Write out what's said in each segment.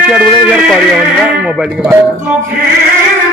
सियाड़ बोले यार करियो ना मोबाइल के बारे में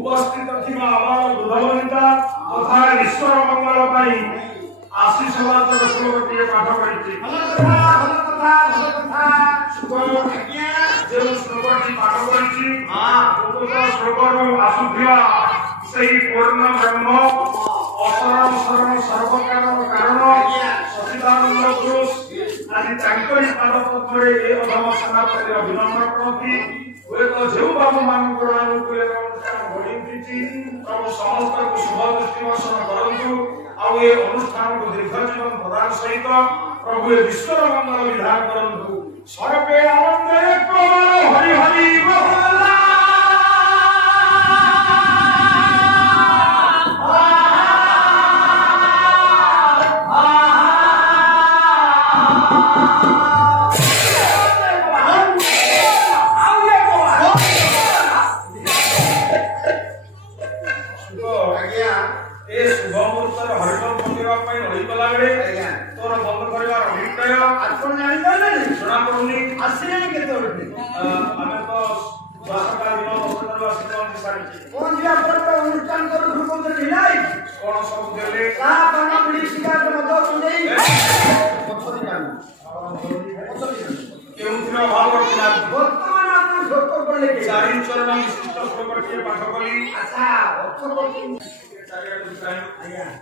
उपस्थित थिबा आबाल बुधवनिता तथा ईश्वर मंगल पाई आशीष वाचन श्लोकटिए पाठ करिछि। भल कथा शुभ आज्ञा जे श्लोकटी पाठ करिछि उक्त श्लोकରୁ ଆସୁଥିବା ସେହି ପୂର୍ଣ୍ଣ ବ୍ରହ୍ମ ଅସରଣ ଶରଣ ଆଜି ତାଙ୍କରି ପାଦ ପଦ୍ମରେ ଏ ଅଧମ ସେନାପତିର ବିନମ୍ର ପ୍ରତି ହୁଏତ ଯେଉଁ ବାବୁମାନଙ୍କର ଅନୁକୂଳ ଅନୁଷ୍ଠାନ ଗଢ଼ି ଉଠିଛି ପ୍ରଭୁ ସମସ୍ତଙ୍କୁ ଶୁଭ ଦୃଷ୍ଟି ବର୍ଷଣ କରନ୍ତୁ ଆଉ ଏ ଅନୁଷ୍ଠାନକୁ ଦୀର୍ଘ ଜୀବନ ପ୍ରଦାନ ସହିତ ପ୍ରଭୁ ଏ ବିଶ୍ୱର ମଙ୍ଗଳ ବିଧାନ କରନ୍ତୁ ସର୍ବେ ଆନନ୍ଦରେ ହରି ହରି ବୋଲ।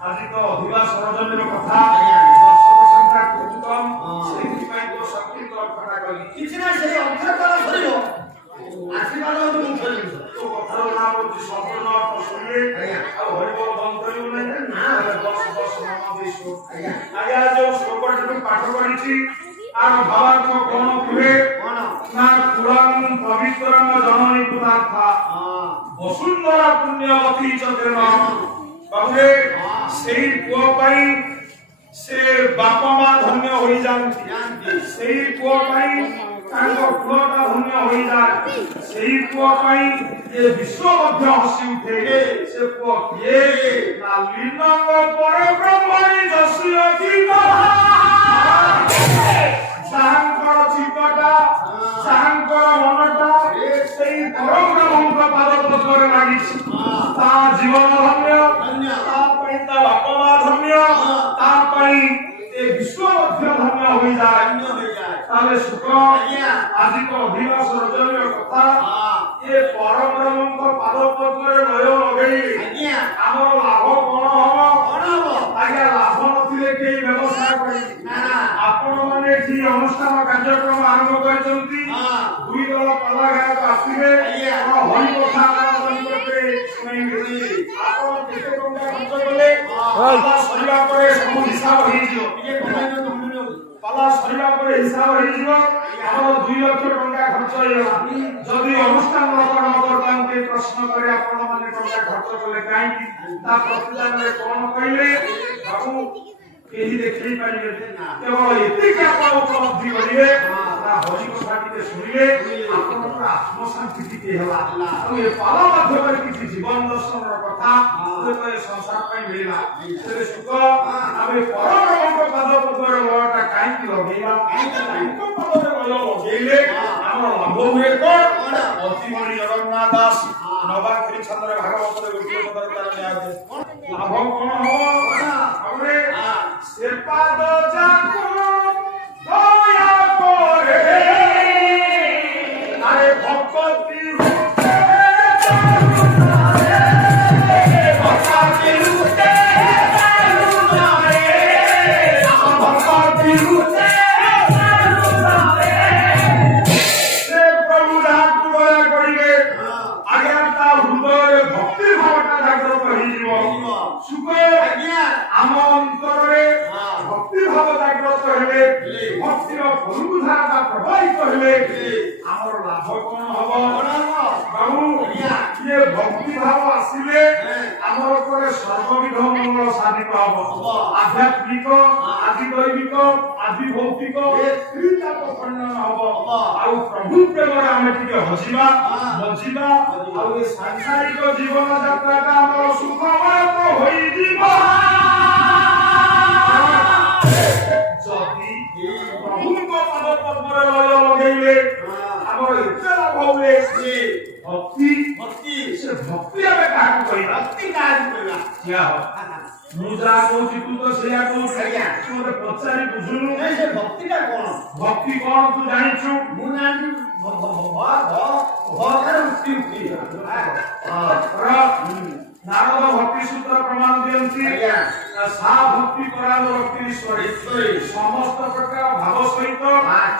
আজি তো অধিবা সরজনের কথা দর্শক সংখ্যা খুব কম সেইপাই তো সংক্ষিপ্ত অর্থটা কলি কিছু না সেই অর্থের কথা ধরিব আশীর্বাদ হতো মুখে তো কথার না বলছি সম্পূর্ণ অর্থ শুনলে আর হরিবল বন্ধ করিব না দশ দশ নাম দিছো আয়া যে শ্লোকটি পাঠ করেছি আর ভাবার্থ কোন কুলে না পুরাণ পবিত্রম জননী পুতার্থা বসুন্ধরা পুণ্যবতী চন্দ্রন বাবুরে সেই পুଅ ପାଇଁ ସେ ବାପା ମା ଧନ୍ୟ ହୋଇଯାନ୍ତି ସେଇ ପୁଅ ପାଇଁ ତାଙ୍କ ପୁଅଟା ଧନ୍ୟ ହୋଇଯାଏ ସେଇ ପୁଅ ପାଇଁ ଏ ବିଶ୍ୱ ମଧ୍ୟ ହସି ଉଠେ ସେ ପୁଅ କିଏ ନା ଲିନଙ୍ଗ ପରବ୍ରହ୍ମଣି ଯଶୀ ଅତୀତ ଯାହାଙ୍କର ଚିତ୍ତଟା ଯାହାଙ୍କର ମନଟା ସେଇ ପରବ୍ରହ୍ମଙ୍କ ପାଦ ପଦ୍ମରେ ଲାଗିଛି ତା ଜୀବନ ଧନ୍ୟ ତା ପାଇଁ ତା ବାପା ମା ଧନ୍ୟ ତା ପାଇଁ ଏ ବିଶ୍ୱ ମଧ୍ୟ ଧନ୍ୟ ହୋଇଯାଏ ତାହେଲେ ସୁଖ ଆଜି ତ ଅଧିବାସ ରଜନୀୟ କଥା ଏ ପରବ୍ରହ୍ମଙ୍କ ପାଦ ପଦ୍ମରେ ଲୟ ଲଗେଇ ଆମର ଲାଭ କଣ ହବ ଆଜ୍ଞା ଲାଭ ନଥିଲେ କେହି ବ୍ୟବସାୟ କରିବେ ଆପଣ ମାନେ ଏଠି ଅନୁଷ୍ଠାନ କାର୍ଯ୍ୟକ୍ରମ ଆରମ୍ଭ କରିଛନ୍ତି ଦୁଇ ଦଳ ପାଲା ଗାୟକ ଆସିବେ ହରି କଥା ଆପଣ କେତେ ଟଙ୍କା ଖର୍ଚ୍ଚ କଲେ ପାଲା ସରିବା ପରେ ସବୁ ହିସାବ ହେଇଯିବ ପାଲା ସରିବା ପରେ ହିସାବ ହେଇଯିବ ଆମର 2 ଲକ୍ଷ ଟଙ୍କା ଖର୍ଚ୍ଚ ହେଇଗଲା ଯଦି ଅନୁଷ୍ଠାନ ଲୋକ ନ କରିଥାନ୍ତେ ପ୍ରଶ୍ନ କରି ଆପଣ ମାନେ ଟଙ୍କା ଖର୍ଚ୍ଚ କଲେ କାହିଁକି ତା ପ୍ରତିଦାନରେ କଣ କହିଲେ ବାବୁ କେହି ଦେଖେଇ ପାରିବେ କେବଳ ଏତିକି ଆପଣ ଉପଲବ୍ଧି କରିବେ ନା ହରି କଥା ଟିକେ ଶୁଣିଲେ ଆପଣଙ୍କର ଆତ୍ମଶାନ୍ତି ଟିକେ ହେଲା ଆଉ ଏ ପାଳ ମାଧ୍ୟମରେ କିଛି ଜୀବନ ଦର୍ଶନର କଥା ହୁଏତ ଏ ସଂସାର ପାଇଁ ମିଳିଲା ତେବେ ସୁଖ ଆମେ ପରବ୍ରହ୍ମଙ୍କ ପାଦ ପଦ୍ମରେ ଲୟଟା କାହିଁକି ଲଗେଇବା ତାଙ୍କ ପାଦରେ ଲୟ ଲଗେଇଲେ ଆମର ଲାଭ ହୁଏ କଣ ଅତିମଣି ଜଗନ୍ନାଥ ଦାସ ନବାକ୍ଷରୀ ଛନ୍ଦରେ ଭାଗବତରେ ଗୋଟିଏ ପଦରେ ତାର ନ୍ୟାୟ ଲାଭ କଣ ହବ ଆମେ ସେ ପାଦ ଯାକୁ ଦୟା করে আরে ভক্তি রূপে চারুনারে ভক্তি রূপে চারুনারে ভক্তি রূপে চারুনারে সে প্রভু যাহাକୁ দয়া করিবে আগে তা হৃদয়ে ভক্তি ভাবটা জাগ্রত হইଯିବ সুখ আজ্ঞা ଆମ ଅନ୍ତରରେ ଭକ୍ତି ଭାବ ଜାଗ୍ରତ ହେଲେ ଭକ୍ତିର ପରୁଧାରତା ପ୍ରବାହିତ ହେଲେ ଆମର ଲାଭ କଣ ହବ ବାବୁ ଇଏ ଭକ୍ତି ଭାବ ଆସିଲେ ଆମର ଉପରେ ସର୍ବବିଧ ମଙ୍ଗଳ ସାଧିତ ହବ ଆଧ୍ୟାତ୍ମିକ ଆଦି ଦୈବିକ ଆଦି ଭୌତିକ ତ୍ରିତାପ ଖଣ୍ଡନ ହବ ଆଉ ପ୍ରଭୁ ପ୍ରେମରେ ଆମେ ଟିକେ ହସିବା ବଞ୍ଚିବା ଆଉ ଏ ସାଂସାରିକ ଜୀବନ ଯାତ୍ରାଟା ଆମର ସୁଖମୟ ହୋଇଯିବ ଯଦି ପ୍ରଭୁଙ୍କ ପାଦ ପଦ୍ମରେ ଲୟ ଲଗେଇଲେ ଆମର ଏତେ ଲାଭ ହୁଏ ଭକ୍ତି ଭକ୍ତି ସେ ଭକ୍ତି ଆମେ କାହାକୁ କହିବା ଭକ୍ତି କାହାକୁ କହିବା କିଆ ମୁଁ ଯାହା କହୁଛି ତୁ ତ ସେଇଆ କହୁଛୁ ତୁ ମୋତେ ପଚାରି ବୁଝୁନୁ ସେ ଭକ୍ତିଟା କଣ ଭକ୍ତି କଣ ତୁ ଜାଣିଛୁ ମୁଁ ଜାଣିଛୁ नारद भक्ति सूत्र प्रमाण दियंती सा भक्ति परायण भक्ति ईश्वरी समस्त प्रकार भाव सहित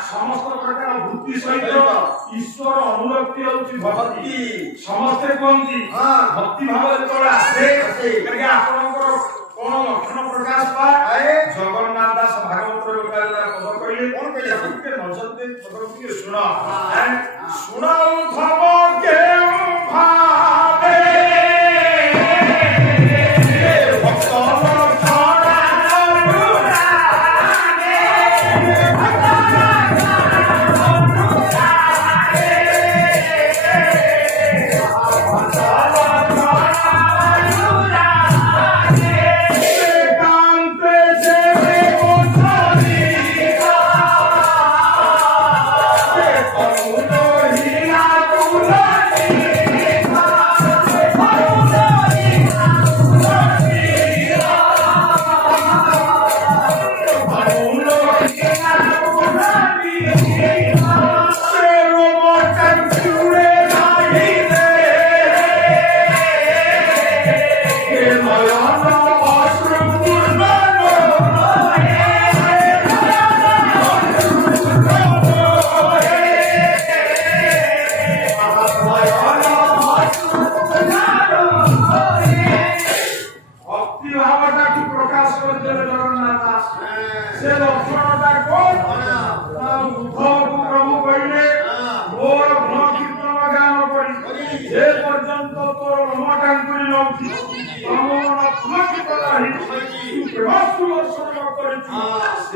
समस्त प्रकार वृत्ति सहित ईश्वर अनुरक्ति होची भक्ति समस्ते कहंती भक्ति भाव जेतोला आसे करके आपनकर कोन लक्षण प्रकाश पाए जगन्नाथ दास भागवत रे उठाला पद कहिए कोन कहिए सबके नजर दे पद के सुनो सुनाओ धर्म के भावे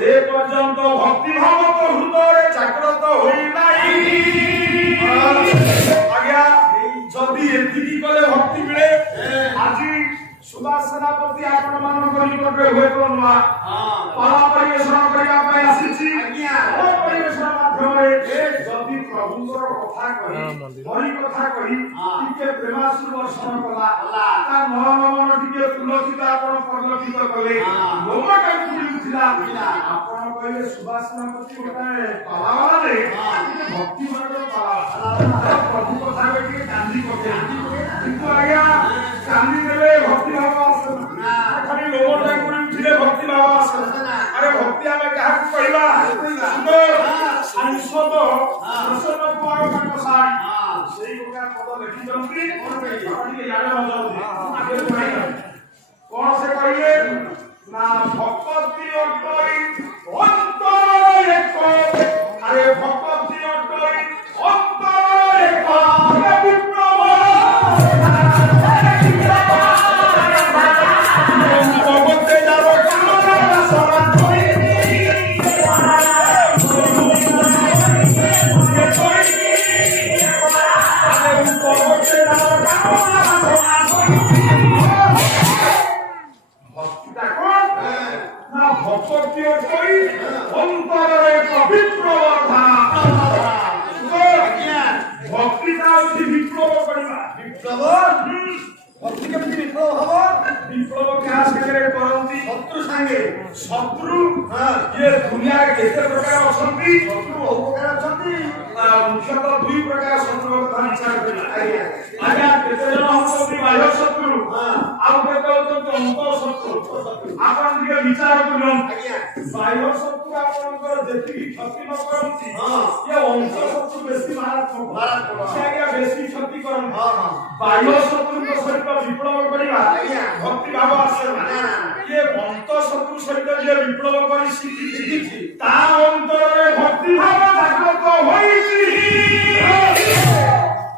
भक्ति भाव तो हृदय जागृत होई नाही आज्ञा जदी एतिकी कले भक्ति मिले आजि सुभाष सेनापति आपण मान निकटरे होय तो नुआ पाला परिवेशन करिया पय आसीछि आज्ञा ओ परिवेशन माध्यमरे जदी प्रभुଙ୍କର କଥା कहि हरि କଥା कहि टिके प्रेमासु वर्षण कला ता नवमन टिके तुलसी आपण परलक्षित कले लोमा काकुली उठिला आपण कहले सुभाष सेनापति गोटाए पालावाला रे भक्ति मार्ग पाला प्रभु কথা कहि कांदी पके किंतु आज्ञा कांदी देले भक्ति भाव आसे खाली लोमा काकुली उठिले भक्ति भाव आसे अरे भक्ति आमे काहा कहबा सुंदर सांसद प्रसन्न कुमार काकसाई सेई गोटा पद लिखि जंती कोन कहि के याद हो जाउती आगे पढाई कोन से कहिए ना भक्ति अटरी अंतर एक अरे भक्ति अटरी अंतर एक विप्लव भगवते जारो कामना सरा कोई भक्ति करी अंतरे पवित्र भक्ति विप्लव करवा विप्लव भक्ति केमती विप्लव हबो विप्लव क्या संगे करंती शत्रु संगे शत्रु ये दुनिया के केते प्रकार अछंती शत्रु बहु प्रकार अछंती मुख्यतः दुई प्रकार शत्रु କଥା विचार करिला आज्ञा केते जन होती बाह्य शत्रु आउ केते होती अंतर शत्रु आपण दिके विचार करियन आज्ञा बाह्य शत्रु आपनकर जेति क्षति न करंती ये अंतर शत्रु बेसी मारात्मक आज्ञा बेसी क्षति करन बाह्य शत्रु को सहित विप्लव करिवा आज्ञा भक्ति भाव आसे ये अंतर शत्रु सहित जे विप्लव करी सिद्धि ता अंतरे भक्ति भाव जागृत होईची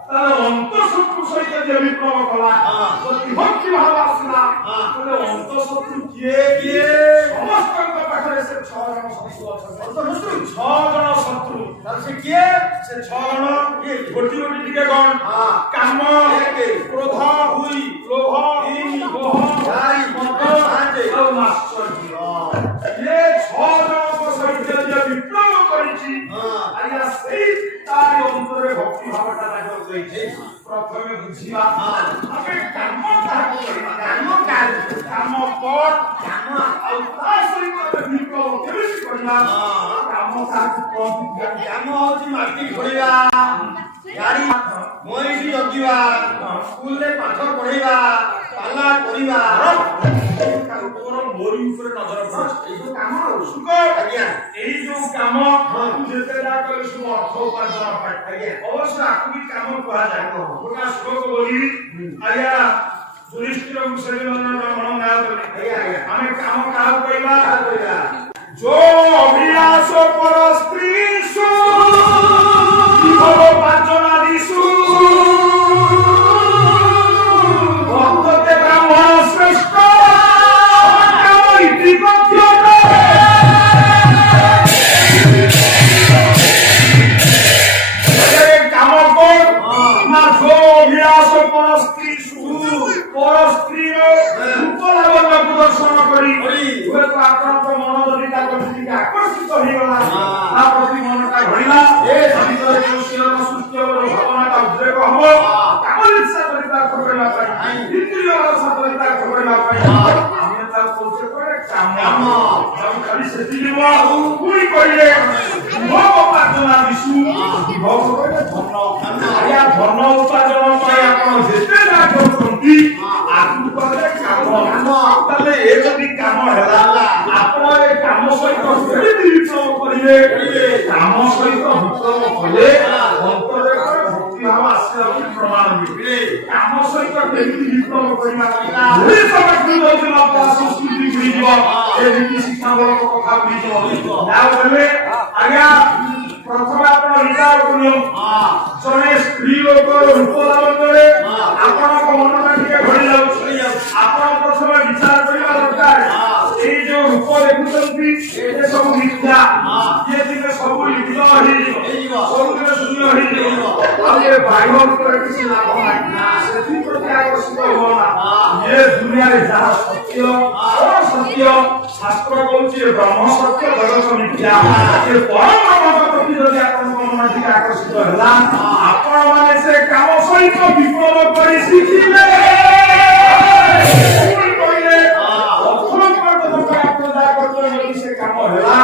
ता अंतर शत्रु सहित जे विप्लव कला भक्ति भाव आसला तले अंतर शत्रु किए समस्त पाखरे से 6 जन शत्रु अछन 6 जन शत्रु तार से किए से 6 जन ये गोटी गोटी टिके गण काम क्रोध हुई लोभ ईर्ष्या मोह जाई मद आजे और माश्चर्य ये 6 जन को सहित जे विप्लव करिछि आया सेई तार अंतरे भक्ति भावटा लागो गइछि प्रथमे बुझिबा हमें काम पर काम और ता सहित विप्लव केमिति करना काम काम होछि माटी घोड़िबा गाड़ी मईसी जगिबा स्कूल रे पाठ पढाइबा ପାଲା କରିବା ତୋର ମୋରି ଉପରେ ନଜର ପଡୁଛି ଏଇ ଯୋଉ କାମ ସୁଖ ଆଜ୍ଞା ଏଇ ଯୋଉ କାମ ତୁ ଯେତେ ଯାହା କଲେ ସବୁ ଅର୍ଥ ଉପାର୍ଜନ ପାଇଁ ଆଜ୍ଞା ଅବଶ୍ୟ ଆକୁ ବି କାମ କୁହାଯାଏ ଗୋଟେ ଶ୍ଲୋକ ବୋଲିବି ଆଜ୍ଞା ଯୁଧିଷ୍ଠିରଙ୍କୁ ସେଦିନ ବ୍ରାହ୍ମଣ ନ୍ୟାୟ କଲେ ଆଜ୍ଞା ଆମେ କାମ କାହାକୁ କହିବା କରିବା जो अभिलाष पर स्त्रीषु विभव पाचनादिषु वर्तते ब्राह्मण श्रेष्ठ काम इति कथ्यते काम कर ना जो अभिलाष पर स्त्रीषु पर स्त्री रूप लावण्य प्रदर्शन करी हुएत आपणक मन जदि ताको दिके आकर्षित होइगला ता प्रति मनटा घड़िला ए भीतर जो शिरण सृष्टि और भावनाटा उद्रेक हबो ताको इच्छा करिता करला पाई इंद्रिय सतरिता करला पाई आमे ता कोचे करे काम जब खाली सेति दिबो पुरी करिले भोग उपार्जना दिसु भोग करे धन आया धन उपार्जन पाई आपण जेते ना करथंती आगु करे काम ताले ए जदि काम हेला आपण ए काम सहित केमिति विप्लव करिले काम सहित विप्लव कले अंतरे भक्ति भाव आस्था प्रमाण मिले काम सहित केमिति विप्लव करिमा ओइ समग्र लोकला संस्कृति बुझिबो ए नीति शिक्षा बलक कथा बुझिबो आ बोले आज्ञा प्रथम आपण विचार करियो जने स्त्री लोक रूप लाभन करे आपण को मनटा के घड़ी जाउ आपण प्रथम विचार करिबा दरकार ए जो रूप देखुछंती ए सब मिथ्या ये दिने सब लिखित होई सब दिने शून्य होई आ ये बाह्य ऊपर किसी लाभ ना सेति प्रति आकर्षित होना ये दुनिया रे जहा सत्य और सत्य शास्त्र कहउची ब्रह्म सत्य जगत मिथ्या ये परम ब्रह्म प्रति जदि आपण मन ठीक आकर्षित होला आपण माने से काम सहित विप्लव करी शिखिले काम होला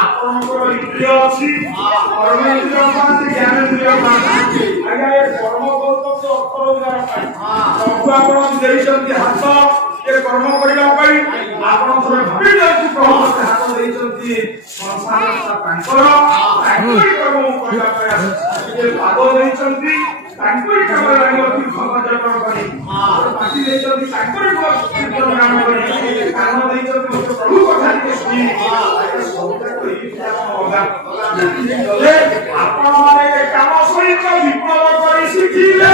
आपनकर इंद्रिय अछि कर्म इंद्रिय पांति ज्ञान इंद्रिय पांति आज्ञा ए कर्म कर्तव्य अर्थ रोजगार पाई सब आपण देइछन्ति हाथ ए कर्म करिला पाई आपण थोड़े भाबि जाउछि प्रभु हाथ देइछन्ति संसार तांकर तांकरी कर्म करिला पाई ए पाद देइछन्ति तांकरी कर्म लागति भगवत करी पाटी देइछन्ति तांकरी काम करी कान देइछन्ति प्रभु कथा के सुनी आपण माने काम सहित विप्लव करी शिखिले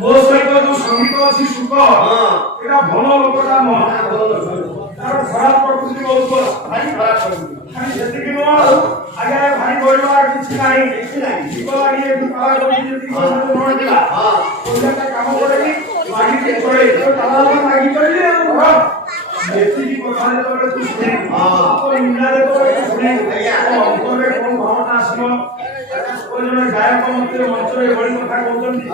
मो सहित जो संगीत अछि सुख एटा भल लोकटा न तार खराब प्रकृति बहुत भाई खराब प्रकृति खाली जति कि न आगे भाई परिवार किछि नाही जीव लागि एक कला करी जति कि न दिला ओटा काम करेगी मागी के छोड़े तो कला मागी करिले जति कि कथा जे तोरे तू सुने तो इंद्रा दे तो सुने अंतरे कोन भावना आसीबो ओजने गायक मते मंचरे बड़ी कथा कहउछन्ती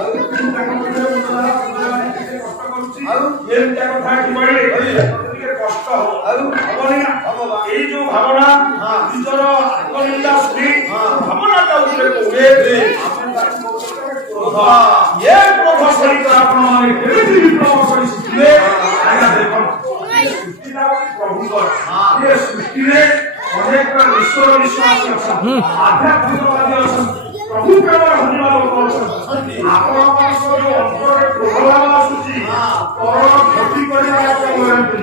ताका मते मुतला माने केते कष्ट करूची ए कथा कि कहले तोके कष्ट हबनी ना एई जो भावना निजर आत्मनिंदा स्त्री भावना ता उठले कोए आपण ताको क्रोध ये क्रोध सहित आपण माने केते विप्लव करि सिखले आगा देखो सृष्टि ता प्रभुकर ये सृष्टि रे अनेक ईश्वर विश्वास अछन आध्यात्मिकवादी अछन प्रभु प्रेम हरिवा लोक अछन आपण पासो जो अंतर प्रभाव आसुची पर क्षति करिया करंती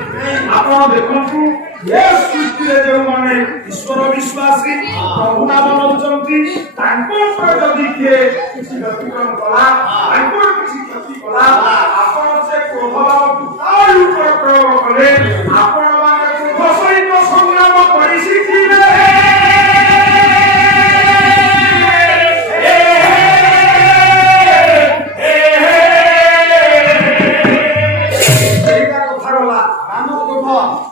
आपण देखंतु ये सृष्टि रे जो माने ईश्वर विश्वासी प्रभु नाम नौचंती तांको पर जदि के किछि व्यतिक्रम कला तांको किछि क्षति कला आपण से क्रोध तार ऊपर प्रयोग कले आपण माने क्रोध सहित संग्राम करि शिखिले ଉଠ